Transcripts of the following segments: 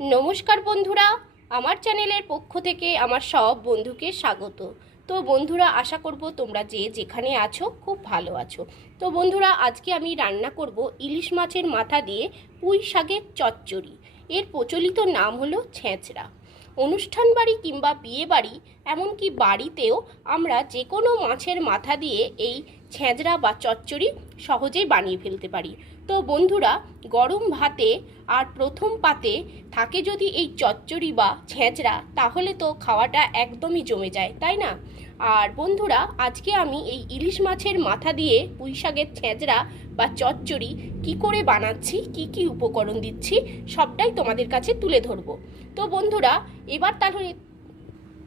নমস্কার বন্ধুরা, আমার চ্যানেলের পক্ষ থেকে আমার সব বন্ধুকে স্বাগত। তো বন্ধুরা, আশা করব তোমরা যে যেখানে আছো খুব ভালো আছো। তো বন্ধুরা, আজকে আমি রান্না করব ইলিশ মাছের মাথা দিয়ে পুঁই শাকের চচ্চড়ি। এর প্রচলিত নাম হলো ছেঁচড়া। অনুষ্ঠান বাড়ি কিংবা বিয়ে বাড়ি, এমনকি বাড়িতেও আমরা যে কোনো মাছের মাথা দিয়ে এই ছেঁচড়া বা চচ্চড়ি সহজেই বানিয়ে ফেলতে পারি। তো বন্ধুরা, গরম ভাতে আর প্রথম পাতে থাকে যদি এই চচ্চড়ি বা ছেঁচড়া, তাহলে তো খাওয়াটা একদমই জমে যায়, তাই না? আর বন্ধুরা আজকে আমি এই ইলিশ মাছের মাথা দিয়ে পুঁই শাকের ছেঁচড়া বা চচ্চড়ি কি করে বানাচ্ছি কি কি উপকরণ দিচ্ছি সবটাই তোমাদের কাছে তুলে ধরবো। তো বন্ধুরা এবার তাহলে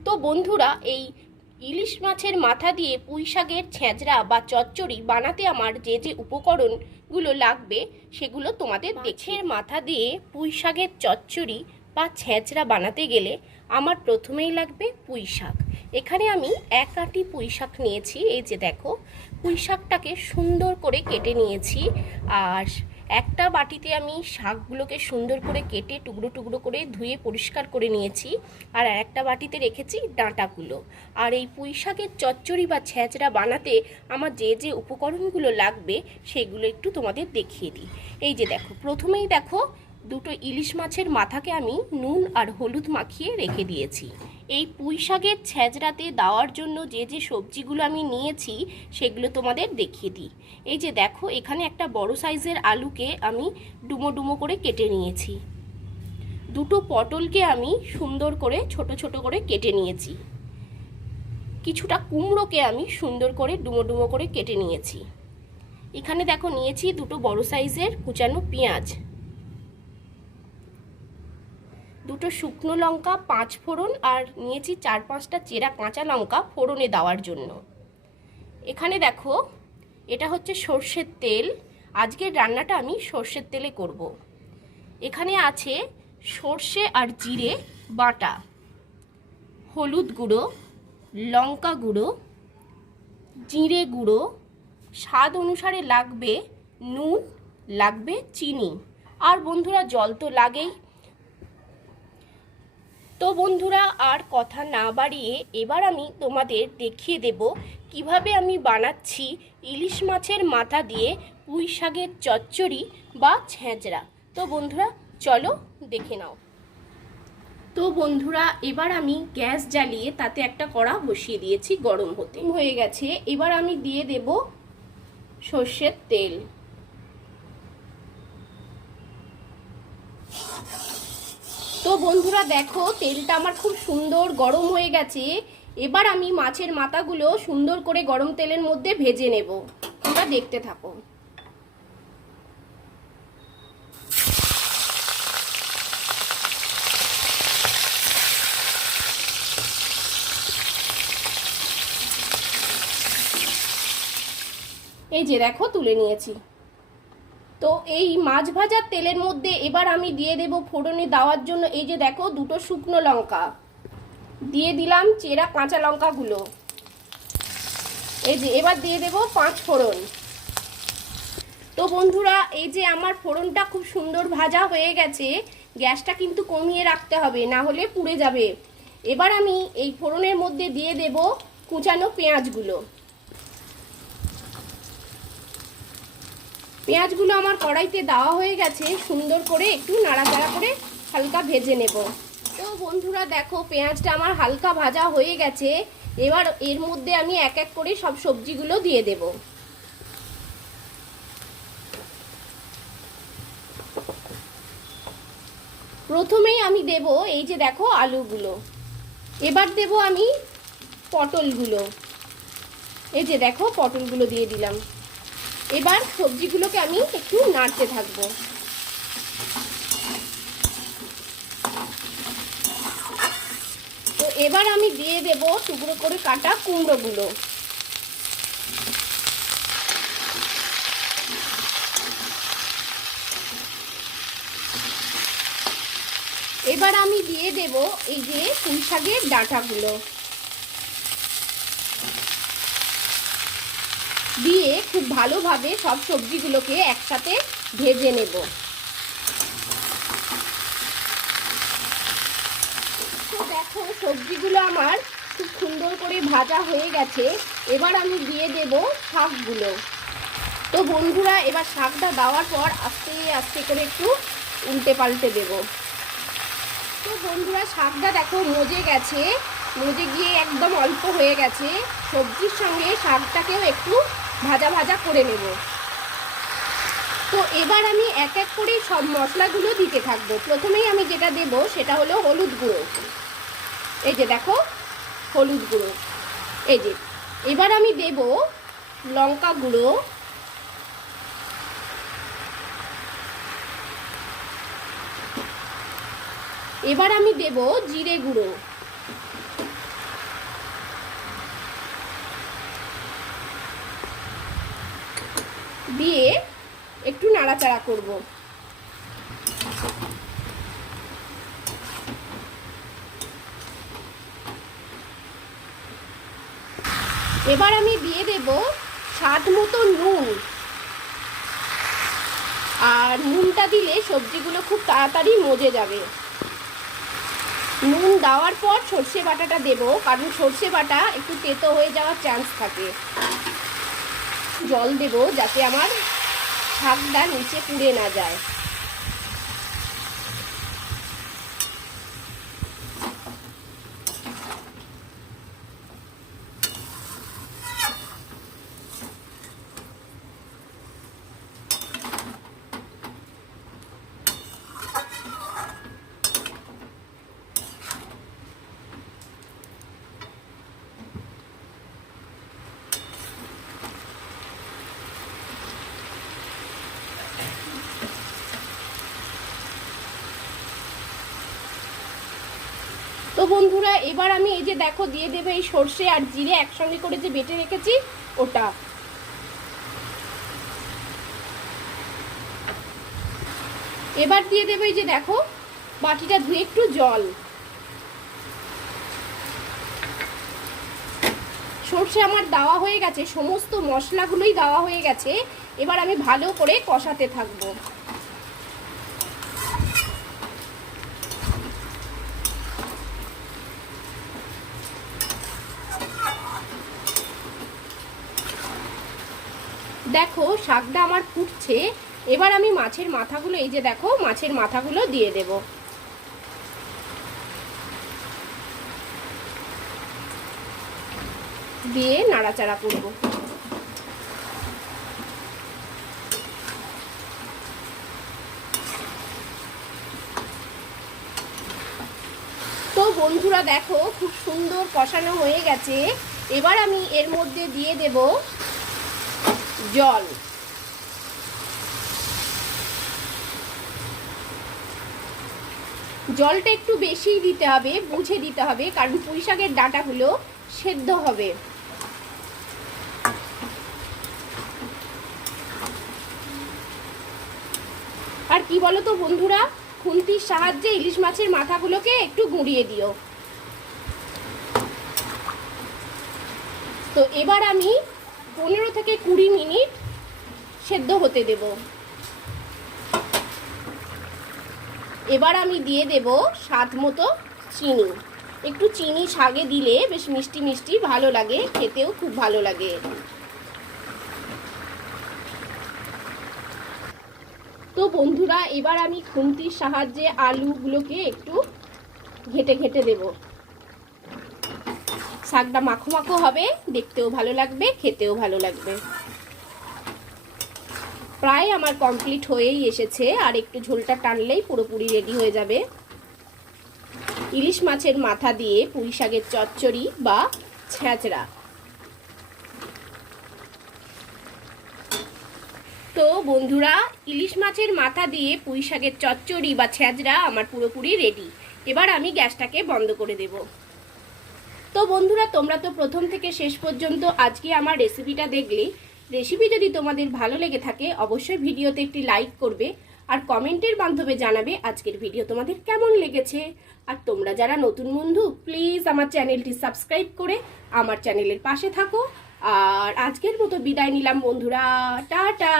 তো বন্ধুরা এই ইলিশ মাছের মাথা দিয়ে পুঁই শাকের ছেঁচড়া বা চচ্চড়ি বানাতে আমার যে যে উপকরণগুলো লাগবে সেগুলো তোমাদের দেখের মাথা দিয়ে পুঁই শাকের চচ্চড়ি বা ছেঁচড়া বানাতে গেলে আমার প্রথমেই লাগবে পুঁই শাক। এখানে আমি এক আটি পুঁই শাক নিয়েছি, এই যে দেখো। পুঁই শাকটাকে সুন্দর করে কেটে নিয়েছি, আর একটা বাটিতে আমি শাকগুলোকে সুন্দর করে কেটে টুকরো টুকরো করে ধুয়ে পরিষ্কার করে নিয়েছি, আর একটা বাটিতে রেখেছি ডাঁটাগুলো। আর এই পুঁই শাকের চচ্চড়ি বা ছ্যাঁচড়া বানাতে আমার যে যে উপকরণগুলো লাগবে, সেগুলো একটু তোমাদের দেখিয়ে দিই। এই যে দেখো, প্রথমেই দেখো, দুটো ইলিশ মাছের মাথাকে আমি নুন আর হলুদ মাখিয়ে রেখে দিয়েছি। এই পুঁই শাকের ছ্যাঁচড়াতে দেওয়ার জন্য যে যে সবজিগুলো আমি নিয়েছি, সেগুলো তোমাদের দেখিয়ে দিই। এই যে দেখো, এখানে একটা বড় সাইজের আলুকে আমি ডুমো ডুমো করে কেটে নিয়েছি। দুটো পটলকে আমি সুন্দর করে, ছোট ছোট করে কেটে নিয়েছি। কিছুটা কুমড়োকে আমি সুন্দর করে ডুমো ডুমো করে কেটে নিয়েছি। এখানে দেখো, নিয়েছি দুটো বড় সাইজের কুচানো পেঁয়াজ। দুটো শুকনো লঙ্কা, পাঁচ ফোড়ন আর নিয়েছি চার পাঁচটা চেরা কাঁচা লঙ্কা ফোড়নে দেওয়ার জন্য। এখানে দেখো, এটা হচ্ছে সর্ষের তেল। আজকের রান্নাটা আমি সর্ষের তেলে করব। এখানে আছে সর্ষে আর জিরে বাটা, হলুদ গুঁড়ো, লঙ্কা গুঁড়ো, জিরে গুঁড়ো। স্বাদ অনুসারে লাগবে নুন, লাগবে চিনি। আর বন্ধুরা, জল তো লাগেই তো বন্ধুরা, আর কথা না বাড়িয়ে এবার আমি তোমাদের দেখিয়ে দেব কীভাবে আমি বানাচ্ছি ইলিশ মাছের মাথা দিয়ে পুঁই শাকের চচ্চড়ি বা ছেঁচড়া। তো বন্ধুরা, চলো দেখে নাও। তো বন্ধুরা, এবার আমি গ্যাস জ্বালিয়ে তাতে একটা কড়া বসিয়ে দিয়েছি গরম হতে। হয়ে গেছে। এবার আমি দিয়ে দেব সর্ষের তেল। তো বন্ধুরা দেখো, তেলটা আমার খুব সুন্দর গরম হয়ে গেছে। এবার আমি মাছের মাথাগুলো সুন্দর করে গরম তেলের মধ্যে ভেজে নেব। তোমরা দেখতে থাকো। এই যে দেখো, তুলে নিয়েছি। তো এই মাছ ভাজার তেলের মধ্যে এবার আমি দিয়ে দেব ফোড়নে দেওয়ার জন্য এই যে দেখো দুটো শুকনো লঙ্কা। দিয়ে দিলাম চেরা কাঁচা লঙ্কাগুলো। এই যে এবার দিয়ে দেব পাঁচ ফোড়ন। তো বন্ধুরা, এই যে আমার ফোড়নটা খুব সুন্দর ভাজা হয়ে গেছে, গ্যাসটা কিন্তু কমিয়ে রাখতে হবে, না হলে পুড়ে যাবে। এবার আমি এই ফোড়নের মধ্যে দিয়ে দেব কুচানো পেঁয়াজগুলো। পেঁয়াজগুলো আমার কড়াইতে দেওয়া হয়ে গেছে, সুন্দর করে একটু নাড়াচাড়া করে হালকা ভেজে নেব। তো বন্ধুরা দেখো, পেঁয়াজটা আমার হালকা ভাজা হয়ে গেছে। এবার এর মধ্যে আমি এক এক করে সব সবজিগুলো দিয়ে দেব। প্রথমেই আমি দেব এই যে দেখো আলুগুলো। এবার দেব আমি পটলগুলো। এই যে দেখো, পটলগুলো দিয়ে দিলাম। এবার সবজিগুলোকে আমি একটু নাড়তে থাকব। তো এবার আমি দিয়ে দেব টুকরো করে কাটা কুমড়োগুলো। এবার আমি দিয়ে দেব এই যে পুঁই শাকের ডাঁটাগুলো। দিয়ে খুব ভালোভাবে সব সবজিগুলোকে একসাথে ভেজে নেব। দেখো, সবজিগুলো আমার খুব সুন্দর করে ভাজা হয়ে গেছে। এবার আমি দিয়ে দেব শাকগুলো। তো বন্ধুরা, এবার শাকটা দেওয়ার পর আস্তে আস্তে করে একটু উল্টে পাল্টে দেব। তো বন্ধুরা, শাকটা দেখো মজে গেছে। মজে গিয়ে একদম অল্প হয়ে গেছে। সবজির সঙ্গে শাকটাকেও একটু ভাজা ভাজা করে নেব। তো এবার আমি এক এক করে সব মশলাগুলো দিতে থাকব। প্রথমেই আমি যেটা দেব সেটা হলো হলুদ গুঁড়ো। এই যে দেখো, হলুদ গুঁড়ো। এই যে, এবার আমি দেব লঙ্কা গুঁড়ো। এবার আমি দেব জিরে গুঁড়ো। দিয়ে একটু নাড়াচাড়া করব। এবার আমি দিয়ে দেব স্বাদ মতো নুন। আর নুনটা দিলে সবজিগুলো খুব তাড়াতাড়ি মজে যাবে। নুন দেওয়ার পর সর্ষে বাটাটা দেব, কারণ সর্ষে বাটা একটু তেতো হয়ে যাওয়ার চান্স থাকে। জল দেব যাতে আমার শাকটা নিচে পুড়ে না যায়। তো বন্ধুরা, এবার আমি এই যে দেখো, দিয়ে দেবে এই সর্ষে আর জিরে একসঙ্গে করে যে বেটে রেখেছি, ওটা। এবার দিয়ে দেবে এই যে দেখো, বাটিটা ধুয়ে একটু জল। সর্ষে আমার দেওয়া হয়ে গেছে, সমস্ত মশলাগুলোই দেওয়া হয়ে গেছে, এবার আমি ভালো করে কষাতে থাকব। দেখো, শাকটা আমার ফুটছে। এবার আমি মাছের মাথাগুলো, এই যে দেখো, মাছের মাথাগুলো দিয়ে দেব। দিয়ে নাড়াচাড়া করব। তো বন্ধুরা দেখো, খুব সুন্দর কষানো হয়ে গেছে। এবার আমি এর মধ্যে দিয়ে দেব জল। জলটা একটু বেশিই দিতে হবে, বুঝে দিতে হবে, কারণ পুঁই শাকের ডাঁটাগুলো সেদ্ধ হবে। আর কি বলো তো বন্ধুরা, খুন্তির সাহায্যে ইলিশ মাছের মাথাগুলোকে একটু গুঁড়িয়ে দিও। তো এবার আমি পনেরো থেকে কুড়ি মিনিট সেদ্ধ হতে দেব। এবার আমি দিয়ে দেব স্বাদ মতো চিনি। একটু চিনি শাগে দিলে বেশ মিষ্টি মিষ্টি ভালো লাগে, খেতেও খুব ভালো লাগে। তো বন্ধুরা, এবার আমি খুন্তির সাহায্যে আলুগুলোকে একটু ঘেটে ঘেটে দেবো। শাকটা মাখো মাখো হবে, দেখতেও ভালো লাগবে, খেতেও ভালো লাগবে। প্রায় আমার কমপ্লিট হয়েই এসেছে, আর একটু ঝোলটা টানলেই পুরোপুরি রেডি হয়ে যাবে। ইলিশ মাছের মাথা দিয়ে পুঁই শাকের চচ্চড়ি বা ছ্যাঁচড়া তো বন্ধুরা, ইলিশ মাছের মাথা দিয়ে পুঁই শাকের চচ্চড়ি বা ছ্যাঁচড়া আমার পুরোপুরি রেডি এবার আমি গ্যাসটাকে বন্ধ করে দেবো। তো বন্ধুরা, তোমরা তো প্রথম থেকে শেষ পর্যন্ত আজকে আমার রেসিপিটা দেখলে। রেসিপি যদি তোমাদের ভালো লেগে থাকে, অবশ্যই ভিডিওতে একটি লাইক করবে আর কমেন্টের মাধ্যমে জানাবে আজকের ভিডিও তোমাদের কেমন লেগেছে। আর তোমরা যারা নতুন বন্ধু প্লিজ আমার চ্যানেলটি সাবস্ক্রাইব করে আমার চ্যানেলের পাশে থাকো। আর আজকের মতো বিদায় নিলাম বন্ধুরা। টাটা!